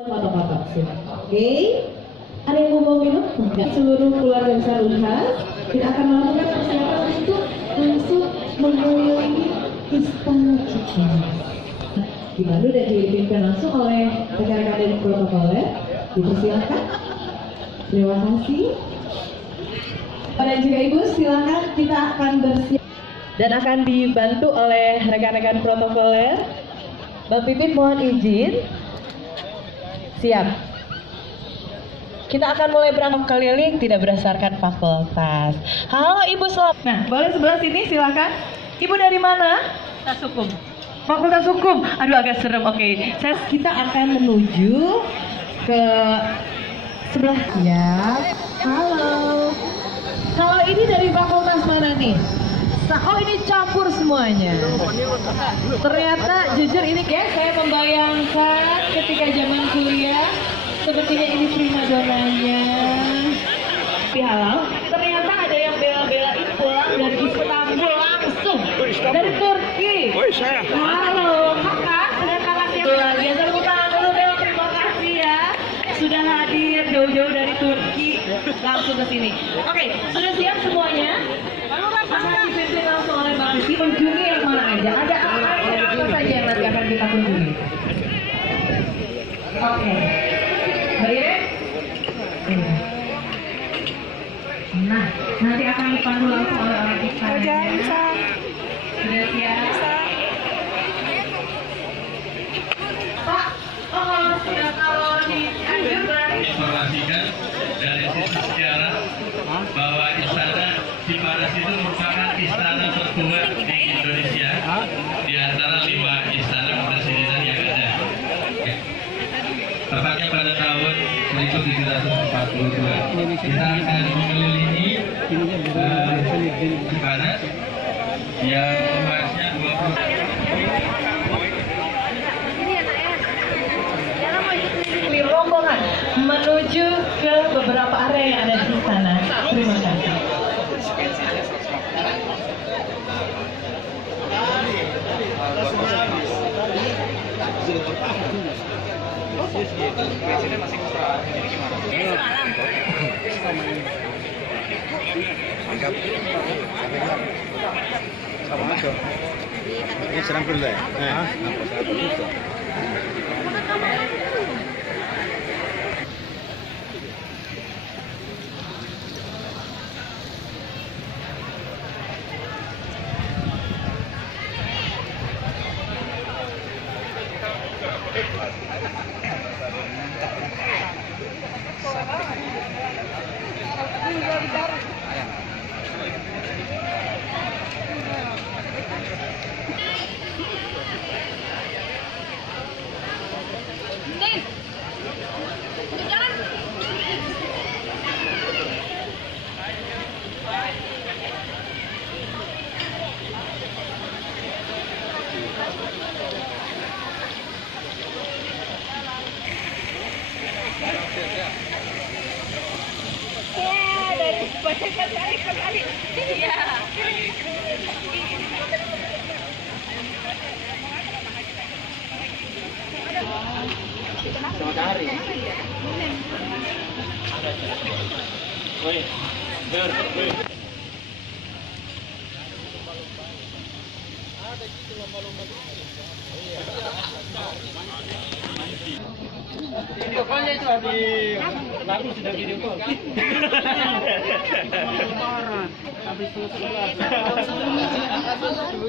Foto-foto silakan. Oke. Ada yang mau minum? Enggak. Seluruh keluarga besar Unhas kita akan melakukan persiapan untuk masuk mengelilingi Istana Cicadas. Dipandu dan dipimpin langsung oleh rekan-rekan dari protokoler. Dipersilakan. Terima kasih. Dan juga Ibu silakan kita akan bersiap dan akan dibantu oleh rekan-rekan protokoler. Bang Pipit mohon izin. Siap. Kita akan mulai berangkat keliling tidak berdasarkan fakultas. Halo Ibu Selamat. Nah, boleh sebelah sini silakan. Ibu dari mana? Fakultas Hukum. Fakultas Hukum. Aduh agak serem. Oke. Kita akan menuju ke sebelah. Ya. Halo. Kalau ini dari fakultas mana nih? Oh ini campur semuanya. Ternyata jujur ini ya saya membayangkan ketika zaman kuliah sepertinya ini primadonanya. Tapi halal. Ternyata ada yang bela-belain pulang dari Istanbul langsung dari Turki. Halo kakak dengan kakak siapa lagi? Tepuk tangan dulu Bel, terima kasih ya sudah hadir jauh-jauh dari Turki langsung ke sini. Oke, sudah siap semuanya? Akan dipimpin langsung oleh Bang Rizky. Kunjungi yang mana aja? Ada apa saja yang nanti akan kita kunjungi? Oke. Baik. Nah, nanti akan dipandu langsung oleh orang istananya. Sudah siap? Pak, sudah kalau dianjurkan. Informasikan dari sisi sejarah bahwa istana Cipanas itu merupakan istana tertua di Indonesia di antara 5 istana kepresidenan yang ada. Tepatnya pada tahun 1742 kita akan mengelilingi Cipanas yang luasnya 20. Rombongan menuju ke beberapa area yang ada di sana. Terima kasih. Ini serang dulu ya. Video call-nya itu di Nabi sudah video call. Habis selesai.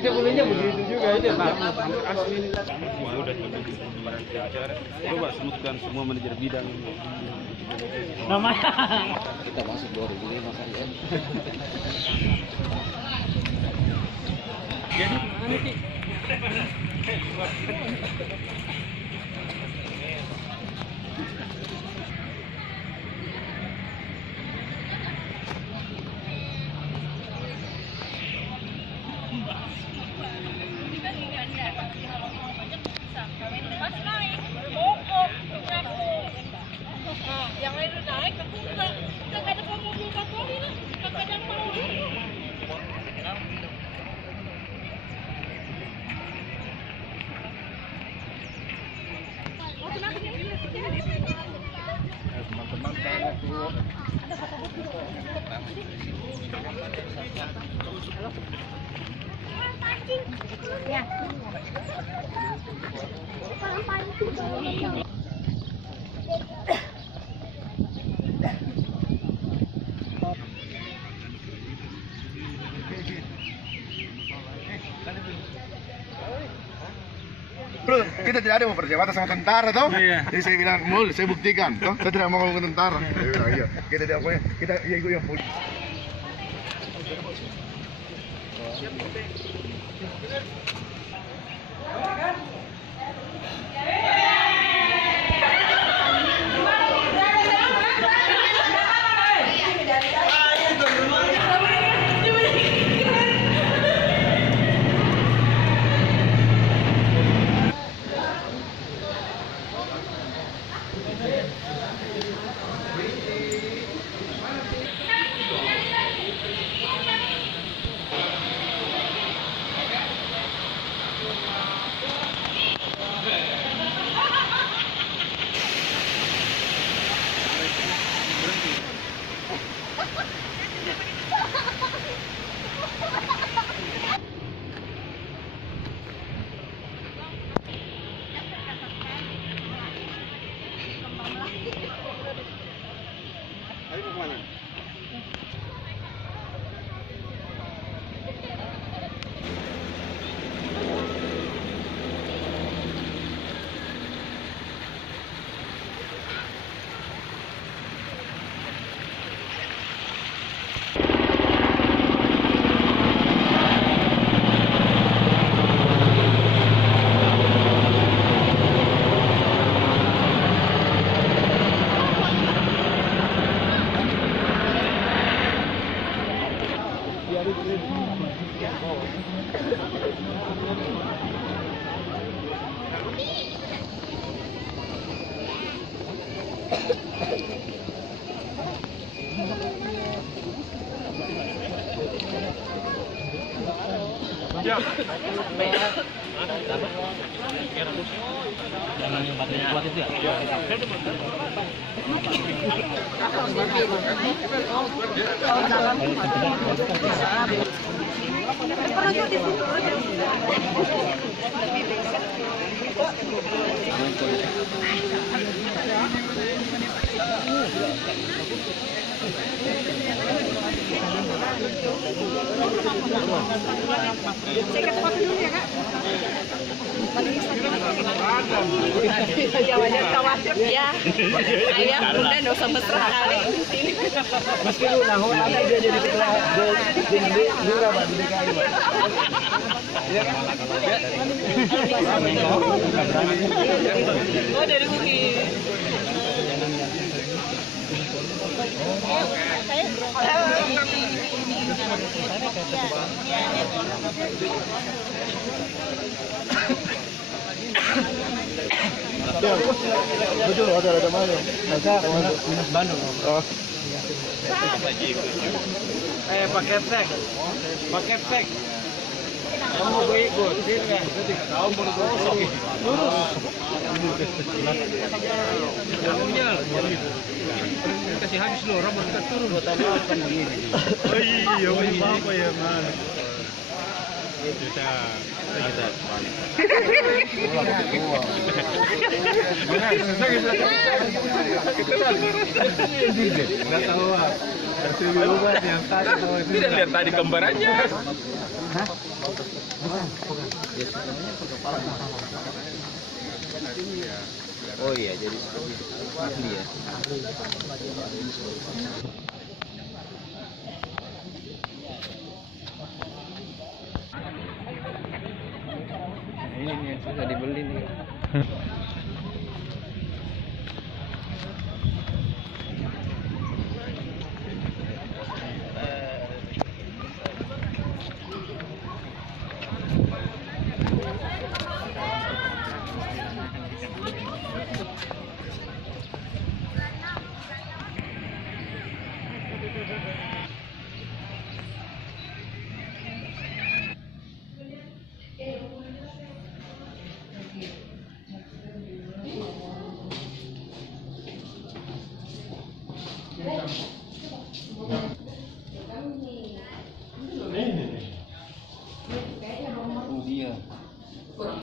Sebelumnya begitu juga itu Pak. Semua udah acara. Coba sebutkan semua manajer bidang. Namanya. Kita masuk 2005 kali ya. Jadi nanti yang lain udah naik, aku enggak ada mobil patroli lah, kagak ada mau. Ya. Bro, kita tidak ada mau berjabatan sama tentara toh. Iya. Jadi saya bilang, "Mul, saya buktikan toh. Saya tidak mau ngomong ke tentara." Saya bilang, "Iya, kita tidak mau, kita ya ikut yang polisi." Ayo ke mana? Jawabannya khawatir ya. Ayah bunda nggak usah mesra kali di sini. Meski lu nahon ada dia jadi ketua di Lurah di DKI. Iya kan? Oh dari UI. Ya, betul ada mana? Masa Bandung. Oh. Pakai tag. Pakai tag. Kamu mau ikut? Sini. Kamu mau gosok. Kamunya. Kasih habis lo, rambut kita turun. Buat apa begini? Oh iya, apa ya, Man? Kita nggak tahu tidak lihat tadi kembarannya. Oh iya, jadi ahli ya. Ini yang susah dibeli nih. Iya.